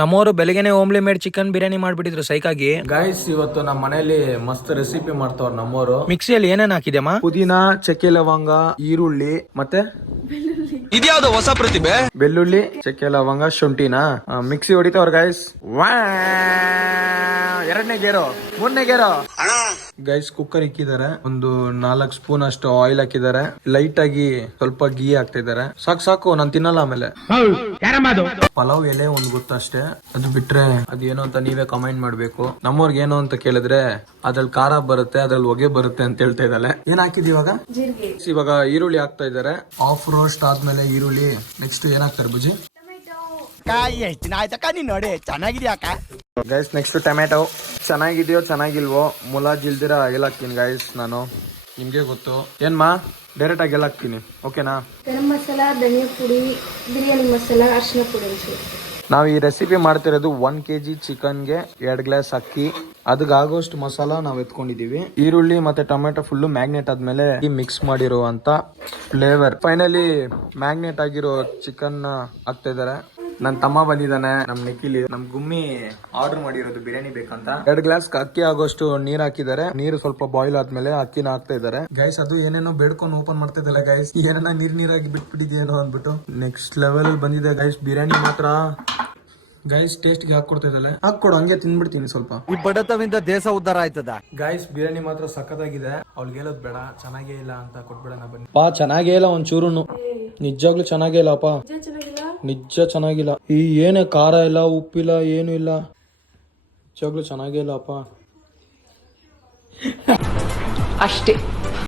ನಮ್ಮವರು ಬೆಳಗ್ಗೆನೆ ಓಮ್ಲಿ made chicken biryani ಮಾಡ್ಬಿಟ್ಟಿದ್ರು ಸೈಕಾಗಿ. Guys ಇವತ್ತು ನಮ್ಮ ಮನೇಲಿ ಮಸ್ತ್ ರೆಸಿಪಿ ಮಾಡ್ತಾವ್ರ ನಮ್ಮವರು. ಮಿಕ್ಸಿಯಲ್ಲಿ ಏನೇನ್ ಹಾಕಿದ್ಯಮ್ಮ? ಪುದೀನ, ಚಕ್ಕೆ ಲವಂಗ, ಈರುಳ್ಳಿ ಮತ್ತೆ ಇದ್ಯಾವ್ದು ಹೊಸ ಪ್ರತಿಭೆ? ಬೆಳ್ಳುಳ್ಳಿ, ಚಕ್ಕೆ ಲವಂಗ, ಶುಂಠಿನ ಮಿಕ್ಸಿ ಹೊಡಿತಾವ್ರ ಗೈಸ್. ಎರಡನೇ ಗೇರು, ಮೂರನೇ ಗೇರು. ಗೈಸ್ ಕುಕ್ಕರ್ ಇಕ್ಕಿದ್ದಾರೆ. ಒಂದು 4 ಸ್ಪೂನ್ ಅಷ್ಟು ಆಯಿಲ್ ಹಾಕಿದ್ದಾರೆ. ಲೈಟ್ ಆಗಿ ಸ್ವಲ್ಪ ಗೀ ಹಾಕ್ತಿದ್ದಾರೆ. ಸಾಕು ನಾನ್ ತಿನ್ನಲ್ಲ ಆಮೇಲೆ. ಪಲಾವ್ ಎಲೆ ಒಂದ್ ಗೊತ್ತಷ್ಟೇ, ಅದು ಬಿಟ್ರೆ ಅದೇನು ಅಂತ ನೀವೇ ಕಮೆಂಟ್ ಮಾಡ್ಬೇಕು. ನಮ್ಮವ್ರಿಗೆ ಏನು ಅಂತ ಕೇಳಿದ್ರೆ ಅದ್ರಲ್ಲಿ ಖಾರ ಬರುತ್ತೆ, ಅದ್ರಲ್ಲಿ ಹೊಗೆ ಬರುತ್ತೆ ಅಂತ ಹೇಳ್ತಾ ಇದ್ದಾಳೆ. ಏನ್ ಹಾಕಿದ್ ಇವಾಗ ಈರುಳ್ಳಿ ಹಾಕ್ತಾ ಇದ್ದಾರೆ. ಆಫ್ ರೋಸ್ಟ್ ಆದ್ಮೇಲೆ ಈರುಳ್ಳಿ. ನೆಕ್ಸ್ಟ್ ಏನ್ ಹಾಕ್ತಾರೆ ಬುಜಿ? ನೋಡಿ ಚೆನ್ನಾಗಿದ್ಯಾಕ ಗೈಸ್ ನೆಕ್ಸ್ಟ್ ಟೊಮ್ಯಾಟೊ. ಚೆನ್ನಾಗಿದೆಯೋ ಚೆನ್ನಾಗಿಲ್ವೋ ಮುಲಾಜಿಲ್ದಿರ ಹಾಕ್ತೀನಿ ಗೈಸ್ ನಾನು. ನಿಮ್ಗೆ ಗೊತ್ತು ಏನ್ಮಾ, ಡೈರೆಕ್ಟ್ ಆಗಿ ಹಾಕ್ತೀನಿ. ಓಕೆನಾ? ಗರಂ ಮಸಾಲ, ಧನಿಯಾ ಪುಡಿ, ಬಿರಿಯಾನಿ ಮಸಾಲ, ಅರಿಶಿನ ಪುಡಿ. ನಾವು ಈ ರೆಸಿಪಿ ಮಾಡ್ತಿರೋದು 1 kg ಚಿಕನ್ಗೆ 2 ಗ್ಲಾಸ್ ಅಕ್ಕಿ. ಅದಕ್ಕಾಗೋಷ್ಟು ಮಸಾಲ ನಾವು ಎತ್ಕೊಂಡಿದೀವಿ. ಈರುಳ್ಳಿ ಮತ್ತೆ ಟೊಮೆಟೊ ಫುಲ್ ಮ್ಯಾಗ್ನೇಟ್ ಆದ್ಮೇಲೆ ಮಿಕ್ಸ್ ಮಾಡಿರುವಂತ ಫ್ಲೇವರ್. ಫೈನಲಿ ಮ್ಯಾಗ್ನೇಟ್ ಆಗಿರೋ ಚಿಕನ್ ಹಾಕ್ತಾ ಇದಾರೆ. ನನ್ ತಮ್ಮ ಬಂದಿದ್ದಾನೆ, ನಮ್ ನಿಖಿಲ್, ನಮ್ ಗುಮ್ಮಿ ಆರ್ಡರ್ ಮಾಡಿರೋದು ಬಿರಿಯಾನಿ ಬೇಕಂತ. 2 ಗ್ಲಾಸ್ ಅಕ್ಕಿ ಆಗೋಷ್ಟು ನೀರ್ ಹಾಕಿದ್ದಾರೆ. ನೀರು ಸ್ವಲ್ಪ ಬಾಯ್ಲ್ ಆದ್ಮೇಲೆ ಅಕ್ಕಿನ ಹಾಕ್ತಾ ಇದಾರೆ. ಗೈಸ್ ಅದು ಏನೇನೋ ಬೇಡ್ಕೊಂಡು ಓಪನ್ ಮಾಡ್ತಾ ಇದ್ದಲ್ಲ ಗೈಸ್, ಏನೇನೋ ನೀರಾಗಿ ಬಿಟ್ಬಿಟ್ಟಿದೇನೋ ಅಂದ್ಬಿಟ್ಟು ನೆಕ್ಸ್ಟ್ ಲೆವೆಲ್ ಬಂದಿದೆ ಗೈಸ್ ಬಿರಿಯಾನಿ ಮಾತ್ರ. ಗೈಸ್ ಟೇಸ್ಟ್ ಗೆ ಹಾಕೊಡ್ತಾ ಇದ್ದಲ್ಲ, ಹಾಕೊಡು, ಹಂಗೆ ತಿನ್ಬಿಡ್ತೀನಿ ಸ್ವಲ್ಪ. ಈ ಬಡತವಿಂದ ದೇಶ ಉದ್ಧಾರ ಆಯ್ತದ. ಗೈಸ್ ಬಿರಿಯಾನಿ ಮಾತ್ರ ಸಖತ್ತಾಗಿದೆ. ಅವ್ಳಿಗೆ ಹೇಳೋದ್ ಬೇಡ ಚೆನ್ನಾಗೇ ಇಲ್ಲ ಅಂತ, ಕೊಟ್ಬಿಡೋಣ ಬನ್ನಿ. ಚೆನ್ನಾಗೇ ಇಲ್ಲ ಒಂದ್ ಚೂರುನು, ನಿಜವಾಗ್ಲೂ ಚೆನ್ನಾಗೇ ಇಲ್ಲಪ್ಪ, ನಿಜ ಚೆನ್ನಾಗಿಲ್ಲ. ಈ ಏನೇ ಖಾರ ಇಲ್ಲ, ಉಪ್ಪಿಲ್ಲ, ಏನು ಇಲ್ಲ, ನಿಜವಾಗ್ಲೂ ಚೆನ್ನಾಗೇ ಇಲ್ಲಪ್ಪ. ಅಷ್ಟೇ.